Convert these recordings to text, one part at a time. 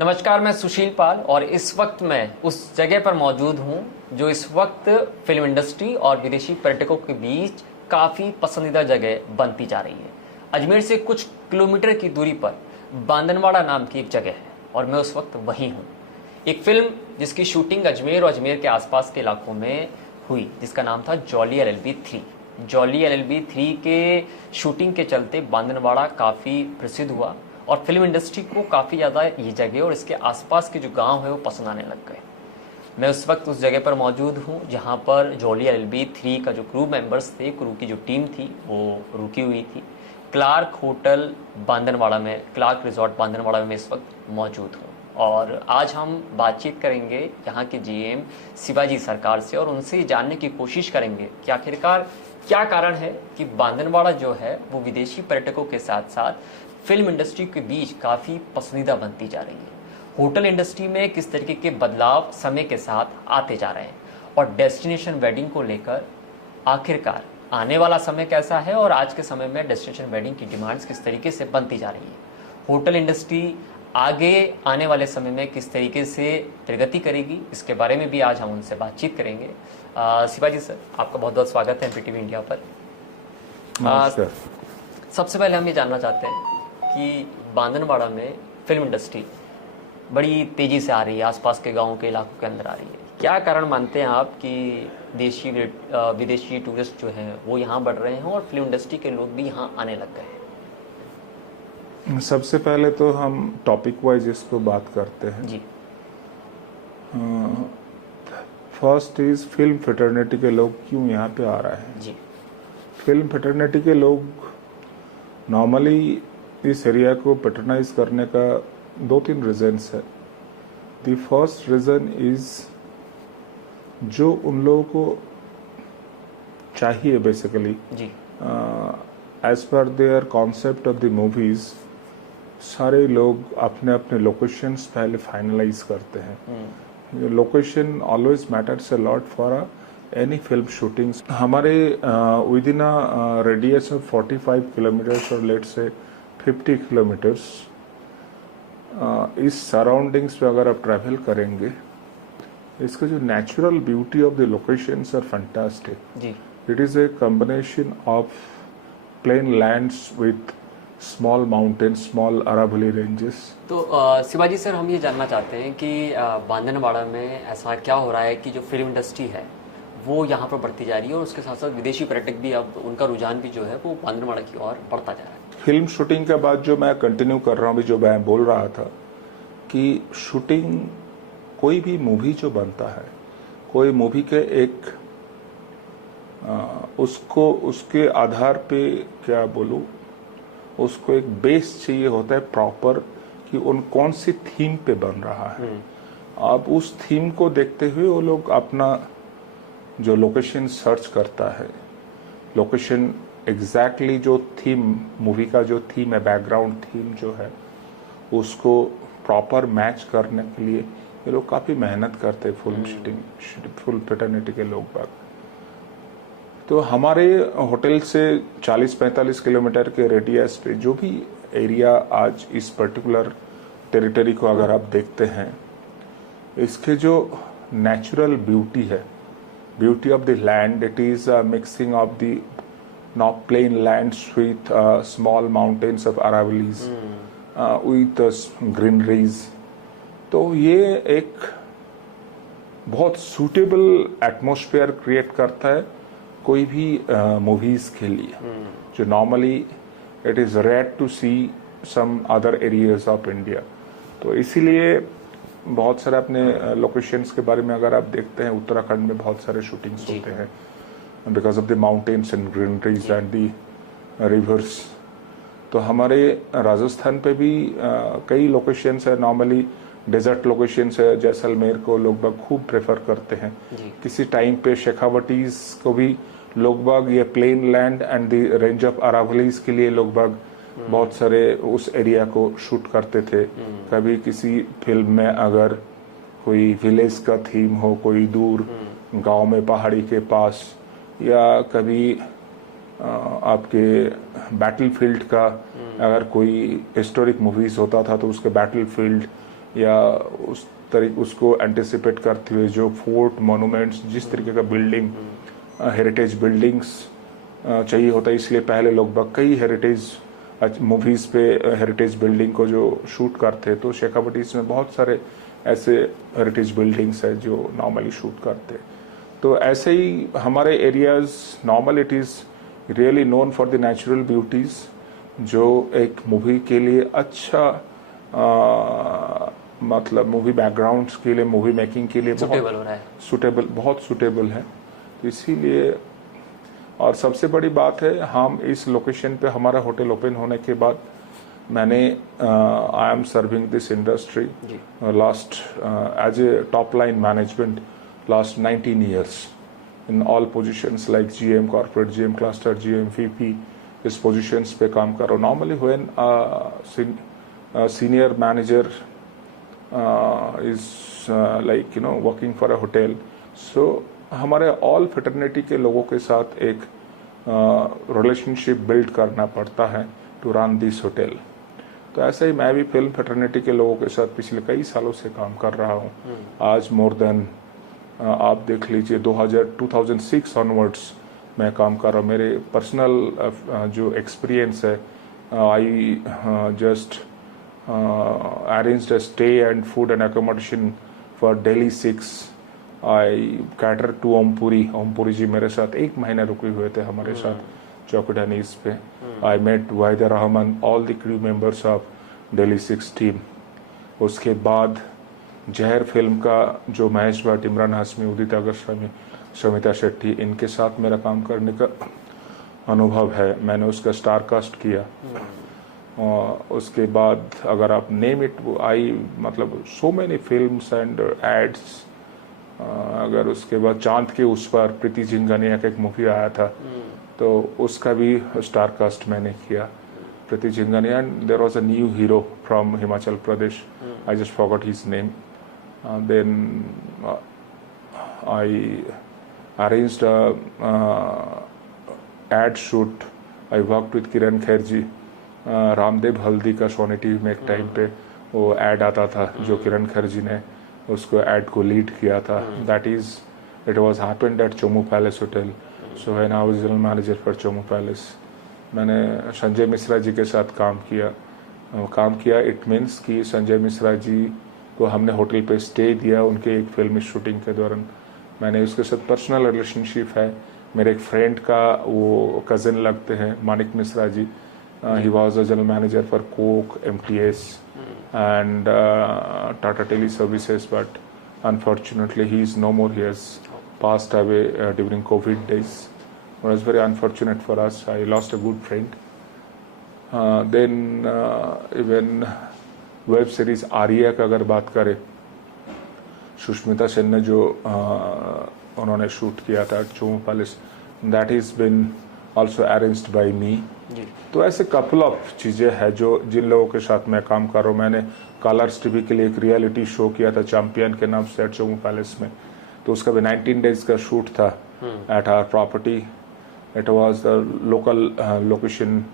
नमस्कार, मैं सुशील पाल और इस वक्त मैं उस जगह पर मौजूद हूं जो इस वक्त फिल्म इंडस्ट्री और विदेशी पर्यटकों के बीच काफ़ी पसंदीदा जगह बनती जा रही है। अजमेर से कुछ किलोमीटर की दूरी पर बांदनवाड़ा नाम की एक जगह है और मैं उस वक्त वहीं हूं। एक फिल्म जिसकी शूटिंग अजमेर और अजमेर के आसपास के इलाकों में हुई, जिसका नाम था जॉली LLB 3। जॉली LLB 3 के शूटिंग के चलते बांदनवाड़ा काफ़ी प्रसिद्ध हुआ और फिल्म इंडस्ट्री को काफ़ी ज़्यादा ये जगह और इसके आसपास के जो गांव है वो पसंद आने लग गए। मैं उस वक्त उस जगह पर मौजूद हूँ जहाँ पर जॉली LLB 3 का जो क्रू मेंबर्स थे, क्रू की जो टीम थी वो रुकी हुई थी। क्लार्क होटल बांदनवाड़ा में, क्लार्क रिजॉर्ट बांदनवाड़ा में इस वक्त मौजूद हूँ और आज हम बातचीत करेंगे यहाँ के GM शिवाजी सरकार से और उनसे जानने की कोशिश करेंगे कि आखिरकार क्या कारण है कि बांदनवाड़ा जो है वो विदेशी पर्यटकों के साथ साथ फिल्म इंडस्ट्री के बीच काफ़ी पसंदीदा बनती जा रही है। होटल इंडस्ट्री में किस तरीके के बदलाव समय के साथ आते जा रहे हैं और डेस्टिनेशन वेडिंग को लेकर आखिरकार आने वाला समय कैसा है और आज के समय में डेस्टिनेशन वेडिंग की डिमांड्स किस तरीके से बनती जा रही है। होटल इंडस्ट्री आगे आने वाले समय में किस तरीके से प्रगति करेगी, इसके बारे में भी आज हम उनसे बातचीत करेंगे। शिवाजी सर, आपका बहुत बहुत स्वागत है MPTV इंडिया पर। सबसे पहले हम ये जानना चाहते हैं कि बांदनवाड़ा में फिल्म इंडस्ट्री बड़ी तेज़ी से आ रही है, आसपास के गांवों के इलाकों के अंदर आ रही है। क्या कारण मानते हैं आप कि विदेशी टूरिस्ट जो हैं वो यहाँ बढ़ रहे हैं और फिल्म इंडस्ट्री के लोग भी यहाँ आने लग गए हैं? सबसे पहले तो हम टॉपिक वाइज इसको बात करते हैं जी। फर्स्ट इज फिल्म फ्रेटर्निटी के लोग क्यों यहाँ पे आ रहे हैं जी। फिल्म फ्रेटर्निटी के लोग नॉर्मली इस एरिया को पैटर्नाइज करने का 2-3 रीजंस है। द फर्स्ट रीजन इज जो उन लोगों को चाहिए बेसिकली जी। एज पर their concept of the movies, सारे लोग अपने अपने लोकेशंस पहले फाइनलाइज करते हैं। Location always matters a lot for any film shootings. हमारे within a radius of 45 kilometres और लेट्स से 50 किलोमीटर्स इस सराउंडिंग्स में अगर आप ट्रैवल करेंगे, इसका जो natural beauty of the locations are fantastic. जी। It is a combination of plain lands with small mountains, small Aravalli ranges. तो शिवाजी सर, हम ये जानना चाहते हैं कि बांदनवाड़ा में ऐसा क्या हो रहा है कि जो फिल्म इंडस्ट्री है वो यहाँ पर बढ़ती जा रही है और उसके साथ साथ विदेशी पर्यटक भी, अब उनका रुझान भी जो है वो बांदनवाड़ा की ओर बढ़ता जा रहा है। फिल्म शूटिंग के बाद जो मैं कंटिन्यू कर रहा हूँ, जो मैं बोल रहा था कि शूटिंग, कोई भी मूवी जो बनता है, कोई मूवी के एक उसको उसके आधार पे क्या बोलूँ, उसको एक बेस चाहिए होता है प्रॉपर कि उन कौन सी थीम पे बन रहा है। अब उस थीम को देखते हुए वो लोग अपना जो लोकेशन सर्च करता है, लोकेशन एग्जैक्टली जो थीम, मूवी का जो थीम है, बैकग्राउंड थीम जो है, उसको प्रॉपर मैच करने के लिए ये लोग काफ़ी मेहनत करते हैं, फिल्म शूटिंग, फिल्म फ्रेटर्निटी के लोग बाग। तो हमारे होटल से 40-45 किलोमीटर के रेडियस पे जो भी एरिया आज इस पर्टिकुलर टेरिटरी को अगर आप देखते हैं, इसके जो नेचुरल ब्यूटी है, beauty of the land, it is a mixing of the not plain lands with small mountains of Aravallis, with greeneries. तो ये एक बहुत सूटेबल एटमॉस्फेयर क्रिएट करता है कोई भी मूवीज के लिए, जो normally it is rare to see some other areas of India. तो इसीलिए बहुत सारे अपने लोकेशंस के बारे में अगर आप देखते हैं, उत्तराखंड में बहुत सारे शूटिंग्स होते हैं because of the mountains and greeneries and the rivers। तो हमारे राजस्थान पे भी कई लोकेशंस है, नॉर्मली डेजर्ट लोकेशंस है। जैसलमेर को लोग बाग खूब प्रेफर करते हैं। किसी टाइम पे शेखावटीज को भी लोग बाग ये plain land and the range of Aravallis के लिए लोग बाग बहुत सारे उस एरिया को शूट करते थे। कभी किसी फिल्म में अगर कोई विलेज का थीम हो, कोई दूर गांव में पहाड़ी के पास, या कभी आपके बैटलफील्ड का अगर कोई हिस्टोरिक मूवीज होता था तो उसके बैटलफील्ड या उसको एंटिसिपेट करते हुए जो फोर्ट मोनूमेंट्स जिस तरीके का बिल्डिंग हेरिटेज बिल्डिंग्स चाहिए होता है, इसलिए पहले लोग कई हेरिटेज मूवीज पे हेरिटेज बिल्डिंग को जो शूट करते तो शेखावटीज में बहुत सारे ऐसे हेरिटेज बिल्डिंग्स है जो नॉर्मली शूट करते। तो ऐसे ही हमारे areas normal it is really known for the natural beauties जो एक मूवी के लिए अच्छा मतलब मूवी बैकग्राउंड्स के लिए मूवी मेकिंग के लिए बहुत सुटेबल है। तो इसीलिए और सबसे बड़ी बात है हम इस लोकेशन पे हमारा होटल ओपन होने के बाद मैंने I am serving this industry last as a top line management last 19 years in all positions like GM corporate, GM cluster, GM VP इस पोजीशंस पे काम कर रहा हूँ। Normally when senior manager is like you know working for a hotel, so हमारे all fraternity के लोगों के साथ एक रिलेशनशिप बिल्ड करना पड़ता है टू रन दिस होटल। तो ऐसे ही मैं भी फिल्म फ्रेटर्निटी के लोगों के साथ पिछले कई सालों से काम कर रहा हूँ। आज मोर देन आप देख लीजिए 2006 ऑनवर्ड्स मैं काम कर रहा हूँ। मेरे पर्सनल जो एक्सपीरियंस है I just arranged a stay and food and accommodation for Delhi 6। I cater to Om Puri ji मेरे साथ 1 महीने रुके हुए थे हमारे साथ चौकीडानीज पे। I met Waheeda Rehman all the crew members of Delhi 6 team. उसके बाद जहर फिल्म का जो महेश भट्ट, इमरान हाशमी, उदित गोस्वामी, शमिता शेट्टी इनके साथ मेरा काम करने का अनुभव है। मैंने उसका स्टार कास्ट किया। उसके बाद अगर आप नेम इट आई मतलब so many films and ads. अगर उसके बाद चांद के उस पर प्रीति जिंगानिया का एक मूवी आया था तो उसका भी स्टार कास्ट मैंने किया। Preeti Jhingania and there was a new hero from Himachal Pradesh, I just forgot his name. Then I arranged a ad shoot. I worked with Kiran Kher ji. Ramdev हल्दी का सोनी टीवी में एक टाइम पे वो एड आता था जो किरण खेर जी ने उसको एड को लीड किया था। That is it was happened at Chomu palace hotel. So when I was general manager for Chomu palace, मैंने संजय मिश्रा जी के साथ काम किया। इट मीन्स कि संजय मिश्रा जी को हमने होटल पे स्टे दिया उनके एक फिल्म शूटिंग के दौरान। मैंने उसके साथ पर्सनल रिलेशनशिप है। मेरे एक फ्रेंड का वो कज़न लगते हैं Manik Mishra ji. He was a general manager for Coke, MTS and Tata tele services, but unfortunately he is no more. He has passed away during Covid days. It was very unfortunate for us. I lost a good friend. Then even web series Aarya का अगर बात करें, सुष्मिता सेन ने जो उन्होंने shoot किया था Chomu palace, that is been also arranged by me. तो ऐसे कपल ऑफ चीजें हैं जो जिन लोगों के साथ मैं काम कर रहा हूँ। मैंने कलर्स टीवी के लिए एक रियलिटी शो किया था चैंपियन के नाम से चोमू पैलेस में। तो उसका भी 19 days का शूट था at our property. It was the local location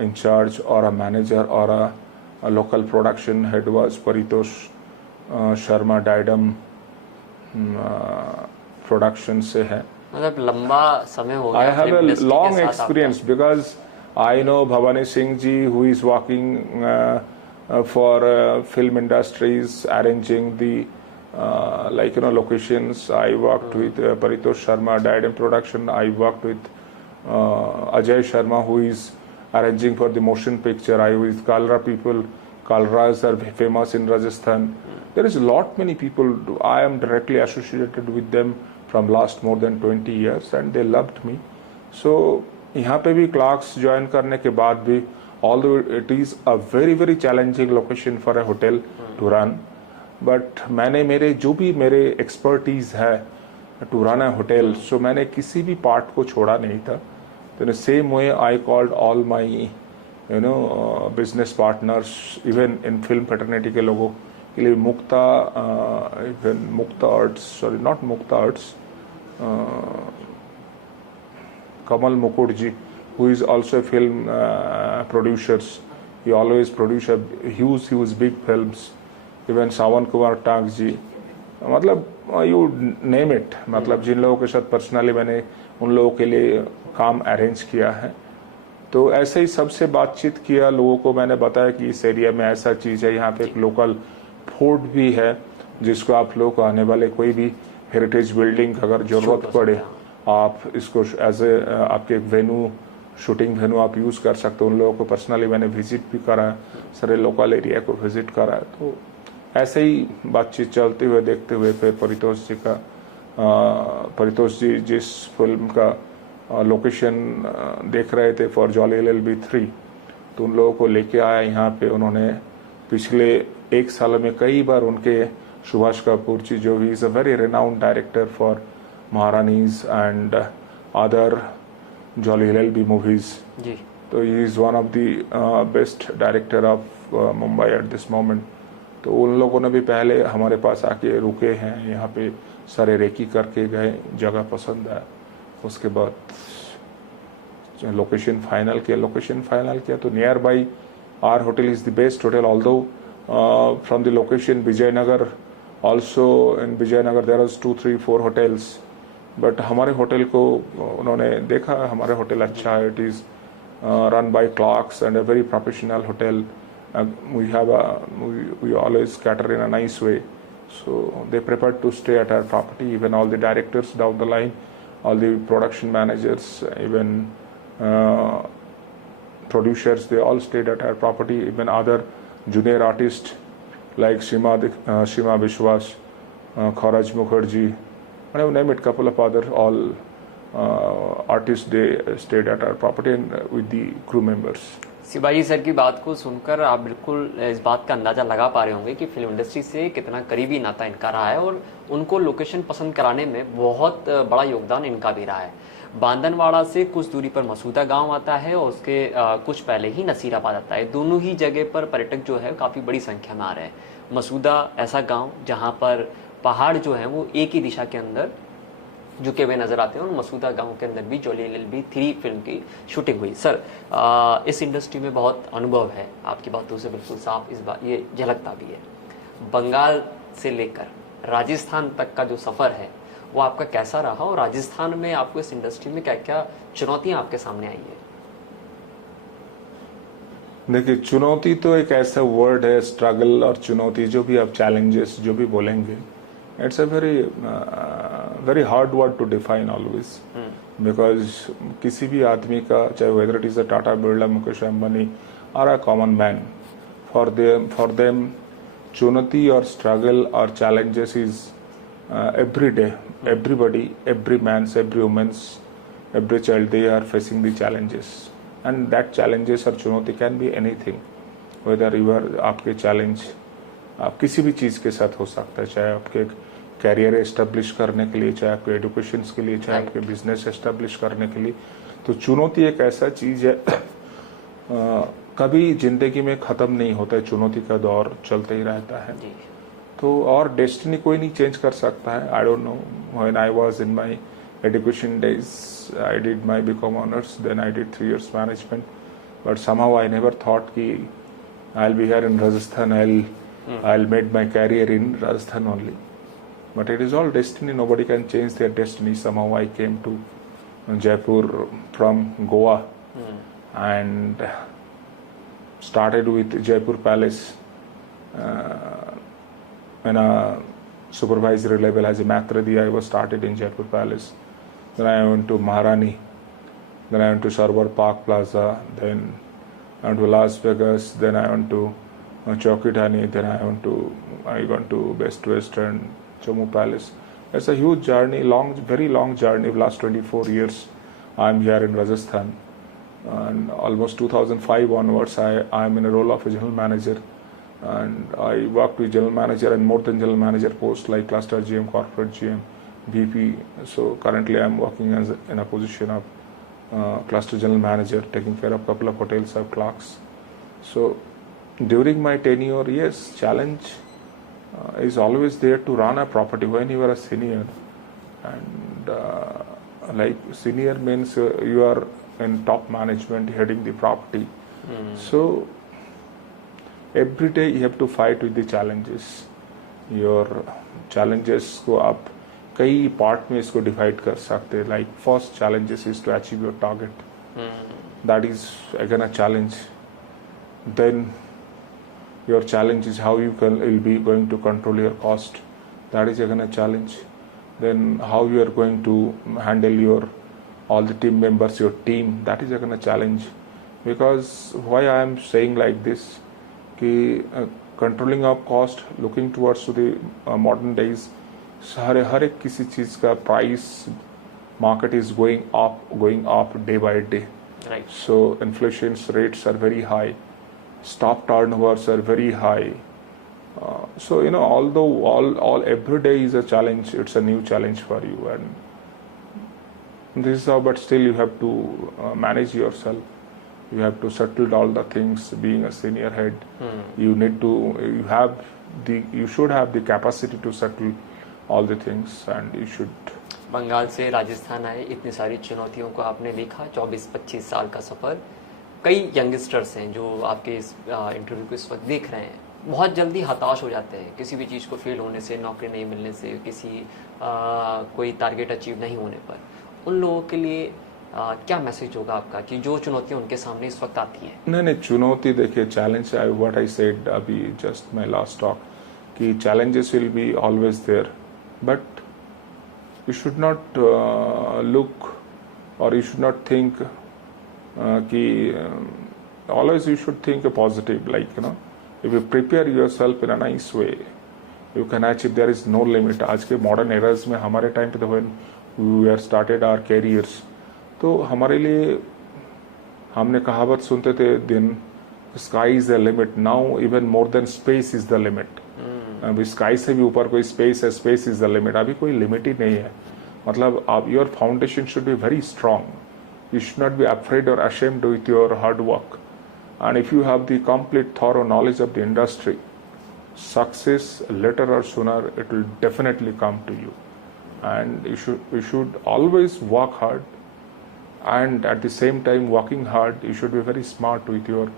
incharge और अ मैनेजर और अ local production head was Paritosh Sharma Didam production से है। मतलब लंबा समय हो गया। I have a long experience because I know Bhavani Singh ji who is working for film industries arranging the like you know locations. I worked with Paritosh Sharma Didam production. I worked with Ajay Sharma who is arranging for the motion picture. I with Kalra people. Kalras are famous in Rajasthan. There is a lot many people. I am directly associated with them from last more than 20 years and they loved me. So यहाँ पे भी Clarks join करने के बाद भी although it is a very very challenging location for a hotel to run, but मैंने मेरे expertise है to run a hotel, so मैंने किसी भी पार्ट को छोड़ा नहीं था। In the same way, I called all my, business partners, even in film fraternity के लोगों के लिए even Mukta Arts, sorry, not Mukta Arts, Kamal Mukur ji, who is also a film producer. He always produce huge big films. Even Sawan Kumar Tak ji, मतलब you name it, मतलब जिन लोगों के साथ personally मैंने उन लोगों के लिए काम अरेंज किया है। तो ऐसे ही सबसे बातचीत किया, लोगों को मैंने बताया कि इस एरिया में ऐसा चीज़ है, यहाँ पे एक लोकल फोर्ट भी है जिसको आप लोग आने वाले कोई भी हेरिटेज बिल्डिंग अगर जरूरत पड़े आप इसको एज ए आपके एक वेन्यू, शूटिंग वेन्यू आप यूज़ कर सकते हो। उन लोगों को पर्सनली मैंने विजिट भी करा है, सारे लोकल एरिया को विजिट करा है। तो ऐसे ही बातचीत चलते हुए देखते हुए फिर परितोष जी जिस फिल्म का लोकेशन देख रहे थे फॉर जॉली LLB 3, तो उन लोगों को लेके आया यहाँ पे। उन्होंने पिछले 1 साल में कई बार उनके सुभाष कपूर जी जो he is a very renowned director for महारानीज and other Jolly LLB movies, तो he is one of the best director of Mumbai at this moment. तो उन लोगों ने भी पहले हमारे पास आके रुके हैं, यहाँ पे सारे रेकी करके गए, जगह पसंद आया। उसके बाद लोकेशन फाइनल किया तो nearby our hotel is the best hotel, although from the location Vijaynagar, also in Vijaynagar there are 2, 3, 4 hotels, but हमारे होटल को उन्होंने देखा, हमारे होटल अच्छा है, it is run by clerks and a very professional hotel. We always cater in a nice way, so they prepared to stay at our property. Even all the directors down the line, all the production managers, even producers, they all stayed at our property. Even other junior artists like Shima Vishwas, Kharaj Mukherjee, and name it, couple of other all artists, they stayed at our property and with the crew members. Shivaji sir की बात को सुनकर आप बिल्कुल इस बात का अंदाजा लगा पा रहे होंगे कि फिल्म इंडस्ट्री से कितना करीबी नाता इनका रहा है और उनको लोकेशन पसंद कराने में बहुत बड़ा योगदान इनका भी रहा है। बांदनवाड़ा से कुछ दूरी पर मसूदा गांव आता है और उसके कुछ पहले ही नसीराबाद आता है। दोनों ही जगह पर पर्यटक जो है काफ़ी बड़ी संख्या में आ रहे हैं। मसूदा ऐसा गाँव जहाँ पर पहाड़ जो है वो एक ही दिशा के अंदर झुके हुए नजर आते हैं और मसूदा गांव के अंदर भी जॉली LLB 3 फिल्म की शूटिंग हुई। सर, इस इंडस्ट्री में बहुत अनुभव है, आपकी बातों से बिल्कुल साफ इस बात ये झलकता भी है। बंगाल से लेकर राजस्थान तक का जो सफर है वो आपका कैसा रहा और राजस्थान में आपको इस इंडस्ट्री में क्या क्या चुनौतियां आपके सामने आई है? देखिए, चुनौती तो एक ऐसा वर्ड है, स्ट्रगल और चुनौती, जो भी आप चैलेंजेस जो भी बोलेंगे, it's a very hard word to define always, because किसी भी आदमी का, चाहे whether it is a Tata, Birla, Mukesh Ambani or a common man, for them चुनौती और struggle or challenges is every day. Everybody, every man's, every woman's, every child, they are facing the challenges, and that challenges or चुनौती can be anything, whether you are, आपके challenge आप किसी भी चीज़ के साथ हो सकता है, चाहे आपके कैरियर एस्टेब्लिश करने के लिए, चाहे आपके एजुकेशन के लिए, चाहे आपके बिजनेस एस्टेब्लिश करने के लिए। तो चुनौती एक ऐसा चीज़ है कभी जिंदगी में ख़त्म नहीं होता है, चुनौती का दौर चलते ही रहता है। तो और डेस्टिनी कोई नहीं चेंज कर सकता है। I don't know, when I was in my education days, I did my BCom honours, then I did 3 years management, but somehow I never thought कि I will be here in Rajasthan, I'll made my career in Rajasthan only, but it is all destiny. Nobody can change their destiny. Somehow I came to Jaipur from Goa and started with Jaipur Palace in a supervisory level as a Matradi. I was started in Jaipur Palace. Then I went to Maharani. Then I went to Sarwar Park Plaza. Then I went to Las Vegas. Then I went to Chowkidani, then I went to Best Western, Jammu Palace. It's a huge journey, very long journey. Last 24 years, I'm here in Rajasthan, and almost 2005 onwards, I am in a role of a general manager, and I worked with general manager and more than general manager posts like cluster GM, corporate GM, VP. So currently, I'm working in a position of cluster general manager, taking care of a couple of hotels, of clerks. So during my tenure, yes, challenge is always there to run a property when you are a senior, and like senior means you are in top management heading the property. So every day you have to fight with the challenges. Your challenges को आप कई part में इसको divide कर सकते हैं. Like first challenges is to achieve your target. That is again a challenge. Then your challenge is how you will be going to control your cost. That is again a challenge. Then how you are going to handle your all the team members, your team. That is again a challenge. Because why I am saying like this, कि controlling of cost, looking towards to the modern days, हर एक किसी चीज का price market is going up day by day. Right. So inflation rates are very high. Staff turnovers are very high. So although all every day is a challenge, it's a new challenge for you, and this is how. But still, you have to manage yourself. You have to settle all the things. Being a senior head, you need to. You should have the capacity to settle all the things, and you should. Bengal से राजस्थान आए, इतनी सारी चुनौतियों को आपने देखा. 24-25 साल का सफर. कई यंगस्टर्स हैं जो आपके इस इंटरव्यू को इस वक्त देख रहे हैं, बहुत जल्दी हताश हो जाते हैं किसी भी चीज़ को फेल होने से, नौकरी नहीं मिलने से, किसी कोई टारगेट अचीव नहीं होने पर. उन लोगों के लिए क्या मैसेज होगा आपका कि जो चुनौतियां उनके सामने इस वक्त आती है? नहीं, चुनौती देखिए, चैलेंज व्हाट आई सेड अभी जस्ट माय लास्ट टॉक, कि challenges will be always there, but you should not look और यू शुड नॉट थिंक कि always you should think a positive, like if you prepare yourself in a nice way, you can achieve. There is no limit. आज के modern eras में हमारे time पे तो when we were started our careers, तो हमारे लिए हमने कहावत सुनते थे, then sky is the limit. Now even more than space is the limit. अभी sky से भी ऊपर कोई space है, space is the limit. अभी कोई limit ही नहीं है. मतलब your foundation should be very strong. You should not be afraid or ashamed with your hard work. And if you have the complete thorough knowledge of the industry, success later or sooner it will definitely come to you. And you should always work hard, and at the same time working hard, you should be very smart with your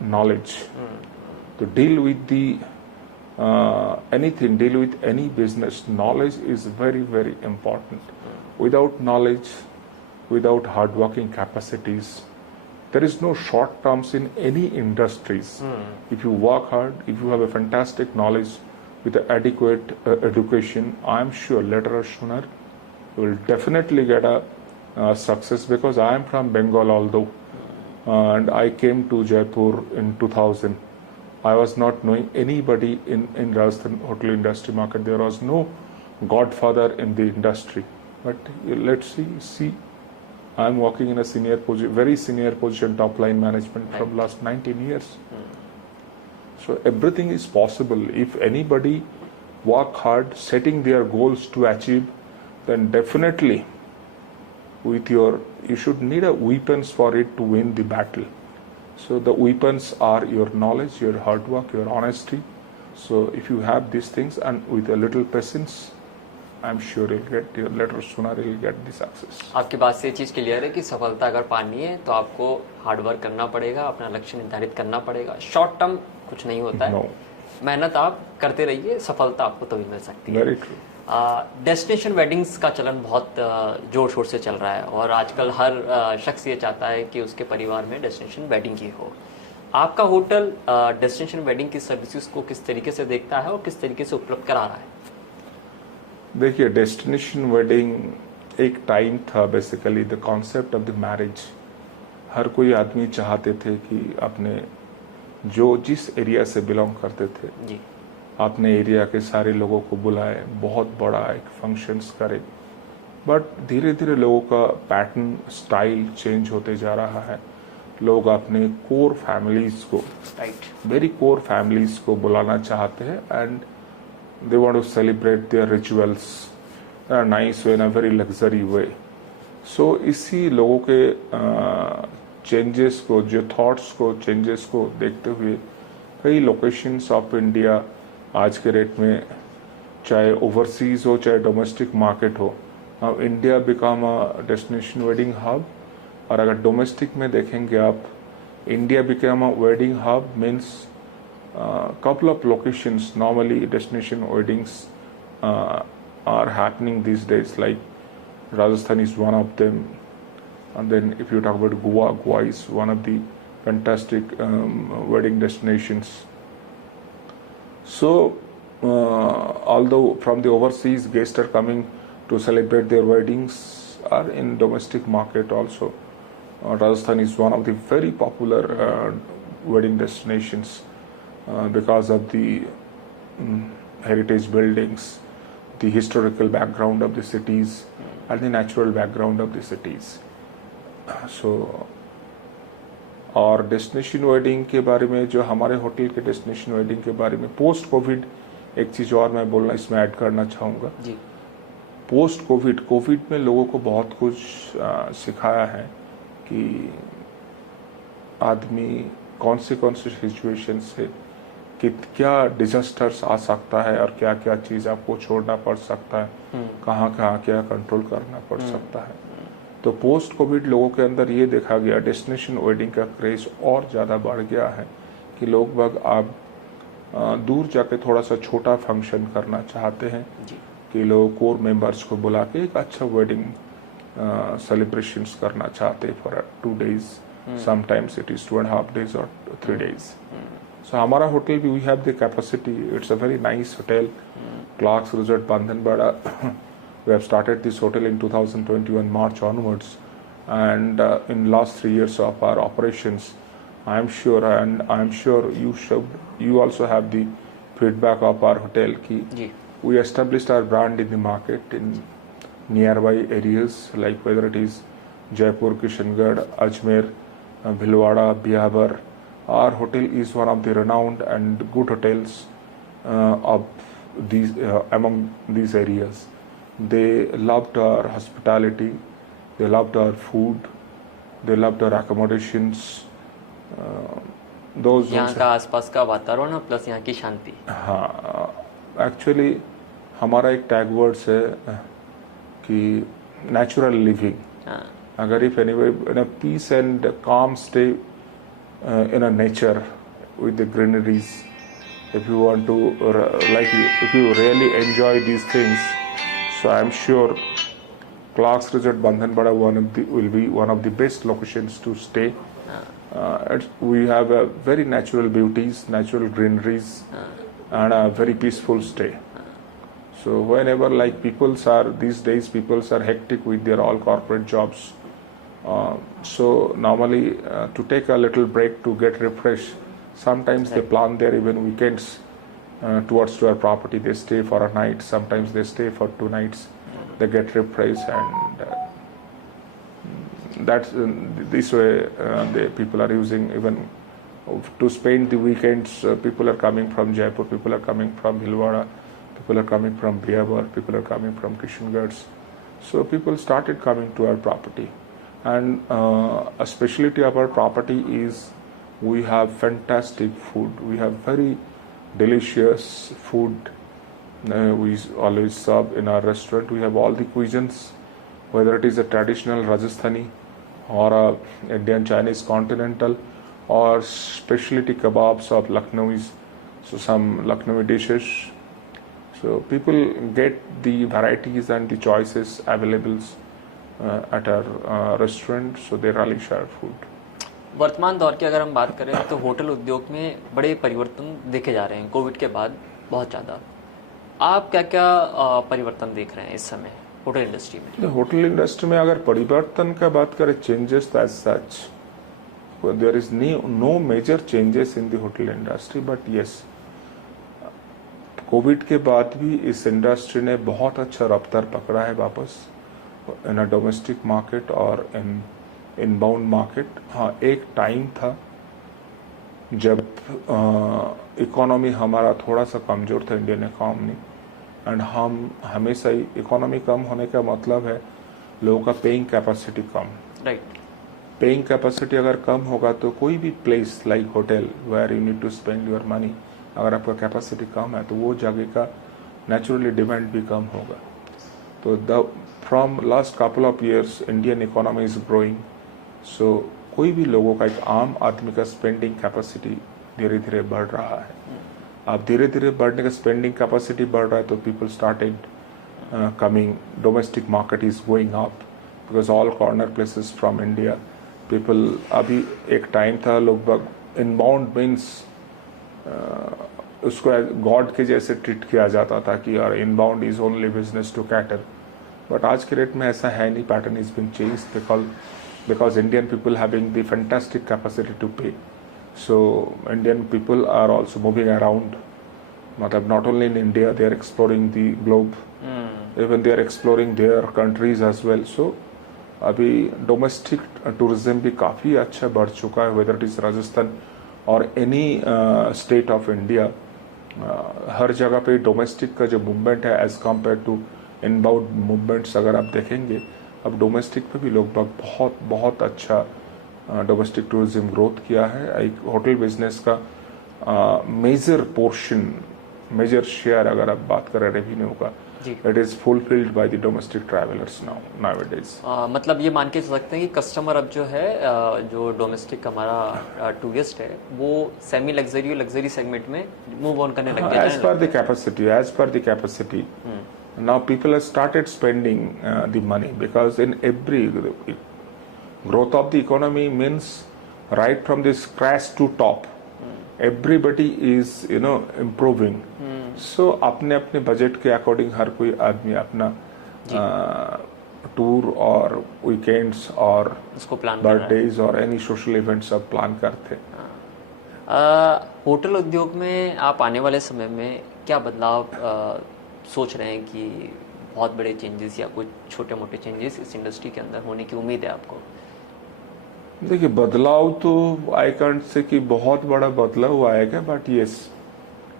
knowledge. To deal with the anything, deal with any business, knowledge is very, very important. Without knowledge, without hard working capacities, there is no short terms in any industries. If you work hard, if you have a fantastic knowledge with adequate education, I am sure later or sooner you will definitely get a success. Because I am from Bengal, although, and I came to Jaipur in 2000. I was not knowing anybody in Rajasthan hotel industry market. There was no godfather in the industry. But let's see. I am working in a very senior position, top line management from last 19 years. So everything is possible. If anybody work hard, setting their goals to achieve, then definitely you should need a weapons for it to win the battle. So the weapons are your knowledge, your hard work, your honesty. So if you have these things and with a little patience, I'm sure you'll get later sooner you'll get the success. आपकी बात से ये चीज़ clear है कि सफलता अगर पानी है तो आपको हार्ड वर्क करना पड़ेगा, अपना लक्ष्य निर्धारित करना पड़ेगा. शॉर्ट टर्म कुछ नहीं होता है. मेहनत आप करते रहिए, सफलता आपको तभी मिल सकती है. Very true. डेस्टिनेशन वेडिंग्स का चलन बहुत जोर शोर से चल रहा है और आजकल हर शख्स ये चाहता है कि उसके परिवार में डेस्टिनेशन वेडिंग ही हो. आपका होटल डेस्टिनेशन वेडिंग की सर्विसेज को किस तरीके से देखता है और किस तरीके से उपलब्ध करा रहा है? देखिए, डेस्टिनेशन वेडिंग एक टाइम था, basically the concept of the marriage. हर कोई आदमी चाहते थे कि अपने जिस एरिया से बिलोंग करते थे जी, अपने एरिया के सारे लोगों को बुलाए, बहुत बड़ा एक फंक्शंस करे. बट धीरे धीरे लोगों का पैटर्न, स्टाइल चेंज होते जा रहा है. लोग अपने कोर फैमिलीज को, वेरी कोर फैमिलीज को बुलाना चाहते हैं, and they want to celebrate their rituals in a nice way, in a very luxury way. So इसी लोगों के चेंजेस को, जो थॉट्स को, चेंजेस को देखते हुए कई लोकेशंस ऑफ इंडिया आज के रेट में, चाहे ओवरसीज हो चाहे डोमेस्टिक मार्केट हो, now India become a destination wedding hub. और अगर डोमेस्टिक में देखेंगे आप, India became a wedding hub means couple of locations, normally destination weddings are happening these days, like Rajasthan is one of them. And then if you talk about Goa, Goa is one of the fantastic wedding destinations. So although from the overseas guests are coming to celebrate their weddings, are in domestic market also. Rajasthan is one of the very popular wedding destinations because of the heritage buildings, the historical background of the cities, and the natural background of the cities. So और destination wedding के बारे में, जो हमारे hotel के destination wedding के बारे में पोस्ट कोविड एक चीज़ और मैं बोलना इसमें ऐड करना चाहूँगा जी। पोस्ट कोविड में लोगों को बहुत कुछ सिखाया है कि आदमी कौन से सिचुएशन से कि क्या डिजास्टर्स आ सकता है और क्या क्या चीज़ आपको छोड़ना पड़ सकता है, कहाँ कहाँ क्या कंट्रोल करना पड़ सकता है। तो पोस्ट कोविड लोगों के अंदर ये देखा गया, डेस्टिनेशन वेडिंग का क्रेज और ज़्यादा बढ़ गया है कि लोग बाग आप दूर जाके थोड़ा सा छोटा फंक्शन करना चाहते हैं कि लोग कोर मेंबर्स को बुला के एक अच्छा वेडिंग सेलिब्रेशंस करना चाहते हैं for 2 days, sometimes it is 2.5 days और 3 days। सो हमारा होटल भी we have the capacity, it's a very nice hotel, Clarks resort Bandhanwara. We have started this hotel in 2021 March onwards, and in last 3 years of our operations, I am sure you also have the feedback of our hotel ki we established our brand in the market in nearby areas, like whether it is Jaipur, Kishangarh, Ajmer, Bhilwara, Bihabar. Our hotel is one of the renowned and good hotels of these among these areas. They loved our hospitality, they loved our food, they loved our accommodations. Those यहाँ का आसपास का वातावरण plus यहाँ की शांति। हाँ, actually हमारा एक टैग वर्ड्स है कि नेचुरल लिविंग। अगर if anyway in a peace and calm stay in a nature with the greeneries, if you want to if you really enjoy these things, so I am sure Clarks Resort Bandhanwada will be one of the best locations to stay. We have very natural beauties, natural greeneries, and a very peaceful stay. So whenever these days people are hectic with their all corporate jobs, so normally to take a little break to get refreshed, sometimes they plan their even weekends towards our property. They stay for a night, sometimes they stay for 2 nights, they get refreshed, and that's this way the people are using even to spend the weekends. People are coming from Jaipur, people are coming from Bhilwara, people are coming from Bihabar, people are coming from Kishangarh. So people started coming to our property, and a specialty of our property is we have fantastic food. We have very delicious food. We always serve in our restaurant. We have all the cuisines, whether it is a traditional Rajasthani or a Indian, Chinese, continental, or specialty kebabs of Lucknowis, so some Lucknowi dishes. So people get the varieties and the choices available at our restaurant, so they relish our food. वर्तमान दौर की अगर हम बात करें तो hotel उद्योग में बड़े परिवर्तन देखे जा रहे हैं कोविड के बाद बहुत ज़्यादा। आप क्या क्या परिवर्तन देख रहे हैं इस समय होटल इंडस्ट्री में? होटल इंडस्ट्री में अगर परिवर्तन का बात करें, changes as such there is no major changes in the hotel industry, but yes covid के बाद भी इस इंडस्ट्री ने बहुत अच्छा रफ्तार पकड़ा है वापस इन अ डोमेस्टिक मार्केट और इनबाउंड मार्केट। हाँ, एक टाइम था जब इकोनॉमी हमारा थोड़ा सा कमज़ोर था, इंडियन इकोनॉमी, एंड हम हमेशा ही इकोनॉमी कम होने का मतलब है लोगों का पेइंग कैपेसिटी कम। राइट। पेइंग कैपेसिटी अगर कम होगा तो कोई भी place like hotel where you need to spend your money, अगर आपका कैपेसिटी कम है तो वो जगह का नेचुरली डिमांड भी कम होगा। तो from last couple of years Indian economy is growing, so कोई भी लोगों का, एक आम आदमी का स्पेंडिंग कैपेसिटी धीरे धीरे बढ़ रहा है. अब धीरे धीरे बढ़ने का स्पेंडिंग कैपेसिटी बढ़ रहा है तो people started coming. Domestic market is going up because all corner places from India people. अभी एक टाइम था लगभग इनबाउंड मीन्स उसको गॉड के जैसे ट्रीट किया जाता था कि यार inbound is only business to cater. But आज के रेट में ऐसा है नहीं. Pattern is been change because Indian people having the fantastic capacity to pay. So Indian people are also moving around. मतलब not only in India, they are exploring the globe. Even they are exploring their countries as well. So अभी domestic tourism भी काफ़ी अच्छा बढ़ चुका है. Whether it is Rajasthan और any state of India, हर जगह पे domestic का जो movement है as compared to inbound movements अगर आप देखेंगे, अब domestic पे भी लोग बहुत बहुत अच्छा डोमेस्टिक टूरिज्म ग्रोथ किया है. एक होटल बिजनेस का मेजर पोर्शन, मेजर शेयर अगर आप बात करें रेवेन्यू का, it is fulfilled by the domestic travellers nowadays. मतलब ये मान के चल सकते हैं कि कस्टमर अब जो है जो डोमेस्टिक हमारा टूरिस्ट है वो सेमी लग्जरी सेगमेंट में मूव ऑन करने लग गया है. as per the capacity now people have started spending the money because in every growth of the economy means right from the scratch to top. Everybody is improving. So अपने अपने budget के according हर कोई आदमी अपना tour और weekends और birthdays और any social events सब प्लान करते हैं. होटल उद्योग में आप आने वाले समय में क्या बदलाव सोच रहे हैं कि बहुत बड़े चेंजेस या कुछ छोटे मोटे चेंजेस इस इंडस्ट्री के अंदर होने की उम्मीद है आपको? देखिए बदलाव तो आई कांट से कि बहुत बड़ा बदलाव आएगा. बट यस,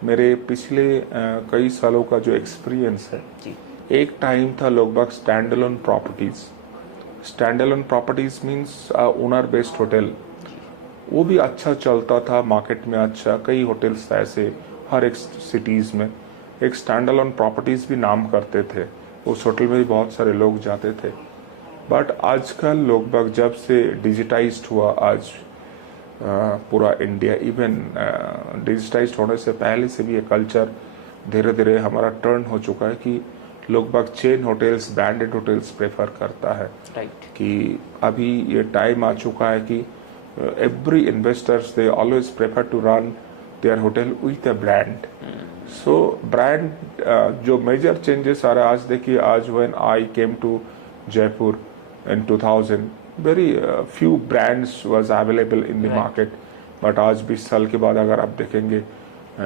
मेरे पिछले कई सालों का जो एक्सपीरियंस है, एक टाइम था लगभग stand alone properties means owner based hotel. वो भी अच्छा चलता था मार्केट में. अच्छा कई होटल्स ऐसे हर एक सिटीज में एक स्टैंड अलोन प्रॉपर्टीज भी नाम करते थे. उस होटल में भी बहुत सारे लोग जाते थे. बट आजकल लगभग जब से डिजिटाइज्ड हुआ आज पूरा इंडिया, इवन डिजिटाइज्ड होने से पहले से भी ये कल्चर धीरे धीरे हमारा टर्न हो चुका है कि लगभग chain hotels, branded hotels prefer करता है. कि अभी ये टाइम आ चुका है कि every investors they always prefer to run their hotel with a brand. So brand जो मेजर चेंजेस आ रहा है आज देखिए, आज when I came to Jaipur in 2000 very few brands was available in the market. but आज 20 साल के बाद अगर आप देखेंगे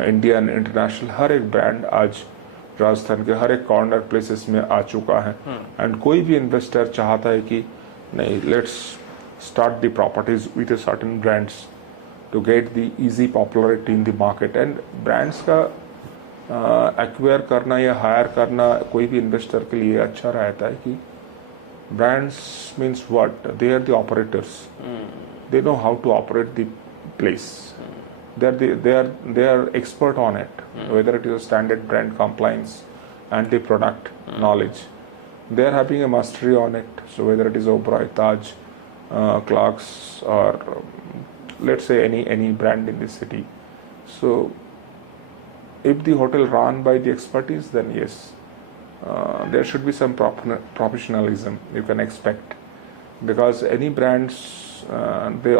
इंडियन इंटरनेशनल हर एक ब्रांड आज राजस्थान के हर एक कॉर्नर प्लेसेस में आ चुका है. एंड कोई भी इन्वेस्टर चाहता है कि नहीं, let's start the properties with certain brands to get the easy popularity in the market. And brands का एक्वायर करना या हायर करना कोई भी इन्वेस्टर के लिए अच्छा रहता है कि brands means what? They are the operators. They know how to operate the place. They are expert on it. Whether it is a standard brand compliance and the product knowledge, they are having a mastery on it. So whether it is Oberoi, Taj, Clarks, or let's say any brand in the city. So if the hotel run by the expertise, then yes. There should be some professionalism you can expect, because any brands they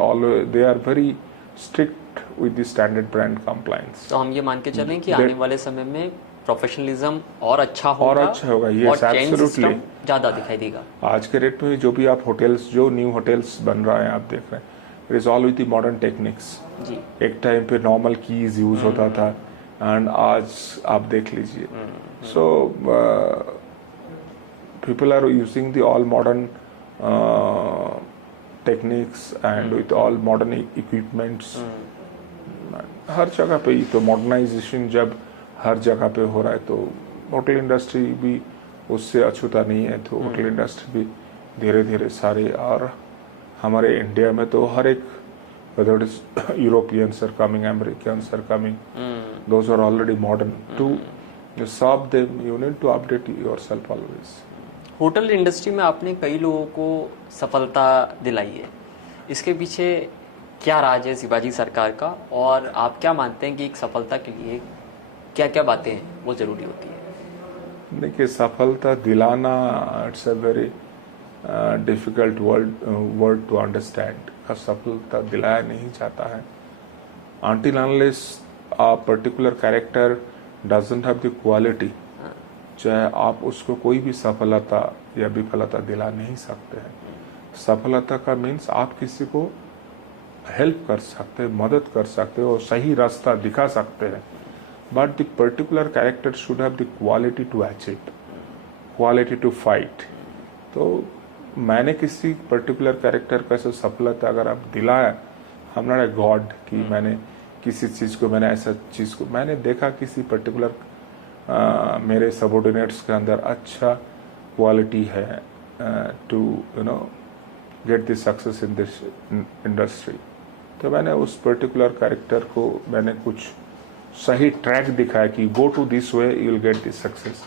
are very strict with the standard brand compliance. तो हम ये मान के चलें कि आने वाले समय में प्रोफेशनलिज्म और अच्छा होगा, yes, absolutely ज्यादा दिखाई देगा. आज के रेट में जो भी आप होटल्स, जो न्यू होटल्स बन रहा है आप देख रहे हैं, it is all with the modern techniques. एक टाइम पे नॉर्मल कीज यूज होता था एंड आज आप देख लीजिए. So people are using the all modern techniques and with all modern equipments. हर जगह पे ही तो मॉडर्नाइजेशन जब हर जगह पे हो रहा है तो होटल इंडस्ट्री भी उससे अछूता नहीं है. तो होटल इंडस्ट्री भी धीरे धीरे सारे, और हमारे इंडिया में तो हर एक, whether it is Europeans are coming, Americans are coming, those are already modern. To solve them, you need to update yourself always. Hotel industry में आपने कई लोगों को सफलता दिलाई है. इसके पीछे क्या राज है शिवाजी सरकार का, और आप क्या मानते हैं कि एक सफलता के लिए क्या क्या बातें हैं वो जरूरी होती है? देखिए, सफलता दिलाना it's a very difficult word to understand. सफलता दिलाया नहीं जाता है until unless a particular character doesn't have the quality, चाहे आप उसको कोई भी सफलता या विफलता दिला नहीं सकते हैं। सफलता का मीन्स आप किसी को हेल्प कर सकते हैं, मदद कर सकते हो, सही रास्ता दिखा सकते हैं, but the particular character should have the quality to achieve, quality to fight. तो मैंने किसी पर्टिकुलर कैरेक्टर का ऐसा सफलता अगर आप दिलाया, I am not a god कि मैंने किसी चीज़ को, मैंने ऐसा चीज़ को मैंने देखा किसी पर्टिकुलर मेरे सबॉर्डिनेट्स के अंदर अच्छा क्वालिटी है to get the success in this industry, तो मैंने उस पर्टिकुलर कैरेक्टर को मैंने कुछ सही ट्रैक दिखाया कि go to this way you will get this success.